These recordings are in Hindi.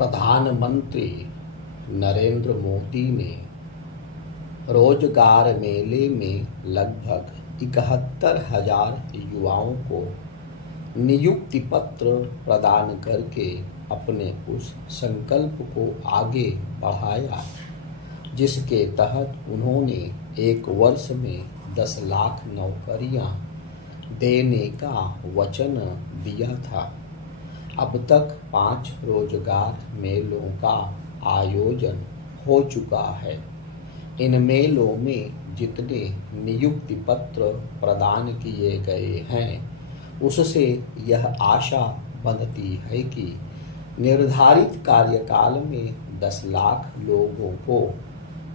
प्रधानमंत्री नरेंद्र मोदी ने रोजगार मेले में लगभग 71,000 युवाओं को नियुक्ति पत्र प्रदान करके अपने उस संकल्प को आगे बढ़ाया जिसके तहत उन्होंने एक वर्ष में 10 लाख नौकरियां देने का वचन दिया था। अब तक 5 रोजगार मेलों का आयोजन हो चुका है। इन मेलों में जितने नियुक्ति पत्र प्रदान किए गए हैं उससे यह आशा बनती है कि निर्धारित कार्यकाल में 10 लाख लोगों को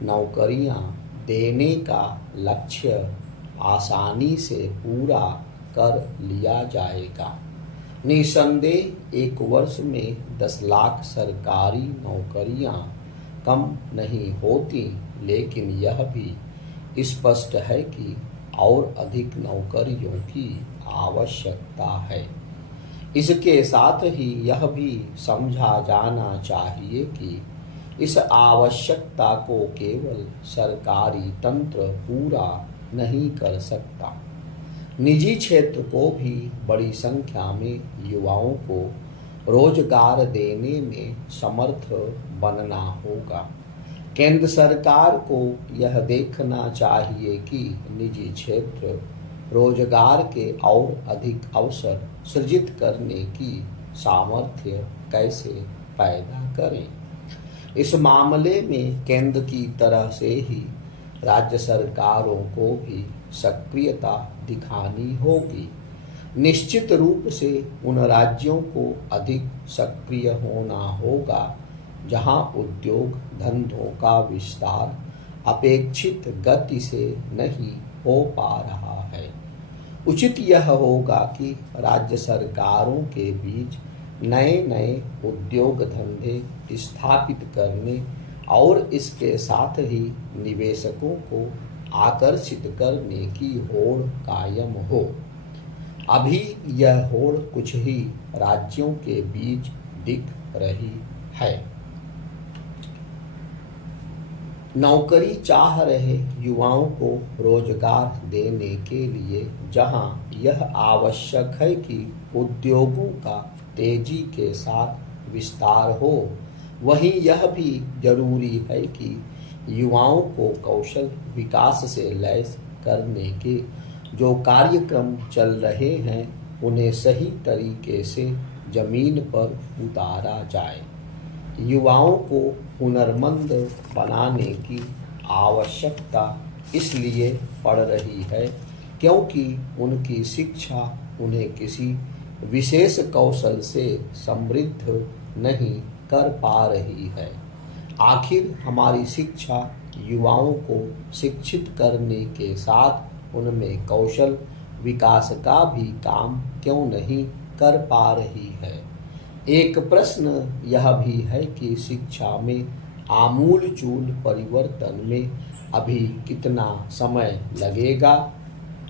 नौकरियां देने का लक्ष्य आसानी से पूरा कर लिया जाएगा। निसंदेह एक वर्ष में 10 लाख सरकारी नौकरियां कम नहीं होती, लेकिन यह भी स्पष्ट है कि और अधिक नौकरियों की आवश्यकता है। इसके साथ ही यह भी समझा जाना चाहिए कि इस आवश्यकता को केवल सरकारी तंत्र पूरा नहीं कर सकता। निजी क्षेत्र को भी बड़ी संख्या में युवाओं को रोजगार देने में समर्थ बनना होगा। केंद्र सरकार को यह देखना चाहिए कि निजी क्षेत्र रोजगार के और अधिक अवसर सृजित करने की सामर्थ्य कैसे पैदा करें। इस मामले में केंद्र की तरह से ही राज्य सरकारों को भी सक्रियता दिखानी होगी। निश्चित रूप से उन राज्यों को अधिक सक्रिय होना होगा जहां उद्योग धंधों का विस्तार अपेक्षित गति से नहीं हो पा रहा है। उचित यह होगा कि राज्य सरकारों के बीच नए नए उद्योग धंधे स्थापित करने और इसके साथ ही निवेशकों को आकर्षित करने की होड़ कायम हो। अभी यह होड़ कुछ ही राज्यों के बीच दिख रही है। नौकरी चाह रहे युवाओं को रोजगार देने के लिए जहां यह आवश्यक है कि उद्योगों का तेजी के साथ विस्तार हो, वहीं यह भी जरूरी है कि युवाओं को कौशल विकास से लैस करने के जो कार्यक्रम चल रहे हैं उन्हें सही तरीके से जमीन पर उतारा जाए। युवाओं को हुनरमंद बनाने की आवश्यकता इसलिए पड़ रही है क्योंकि उनकी शिक्षा उन्हें किसी विशेष कौशल से समृद्ध नहीं कर पा रही है। आखिर हमारी शिक्षा युवाओं को शिक्षित करने के साथ उनमें कौशल विकास का भी काम क्यों नहीं कर पा रही है। एक प्रश्न यह भी है कि शिक्षा में आमूलचूल परिवर्तन में अभी कितना समय लगेगा।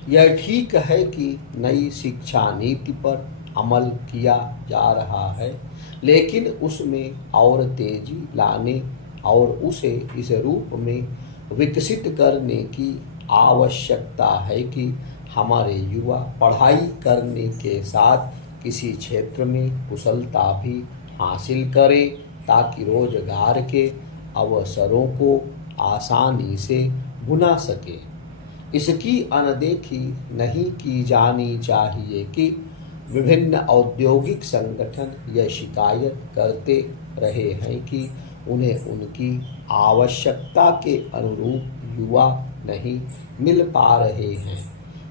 यह ठीक है कि नई शिक्षा नीति पर अमल किया जा रहा है, लेकिन उसमें और तेजी लाने और उसे इस रूप में विकसित करने की आवश्यकता है कि हमारे युवा पढ़ाई करने के साथ किसी क्षेत्र में कुशलता भी हासिल करें ताकि रोजगार के अवसरों को आसानी से बुना सके। इसकी अनदेखी नहीं की जानी चाहिए कि विभिन्न औद्योगिक संगठन यह शिकायत करते रहे हैं कि उन्हें उनकी आवश्यकता के अनुरूप युवा नहीं मिल पा रहे हैं।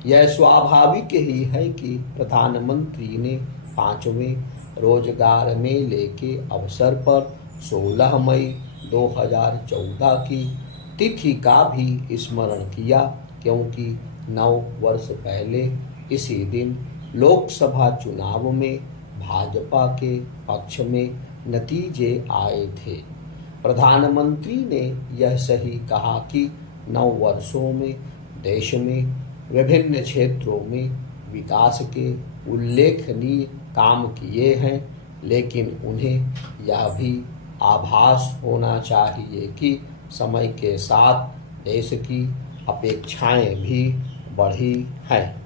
यह स्वाभाविक ही है कि प्रधानमंत्री ने 5वें रोजगार मेले के अवसर पर 16 मई 2014 की तिथि का भी स्मरण किया, क्योंकि 9 वर्ष पहले इसी दिन लोकसभा चुनाव में भाजपा के पक्ष में नतीजे आए थे। प्रधानमंत्री ने यह सही कहा कि 9 वर्षों में देश में विभिन्न क्षेत्रों में विकास के उल्लेखनीय काम किए हैं, लेकिन उन्हें यह भी आभास होना चाहिए कि समय के साथ देश की अपेक्षाएं भी बढ़ी हैं।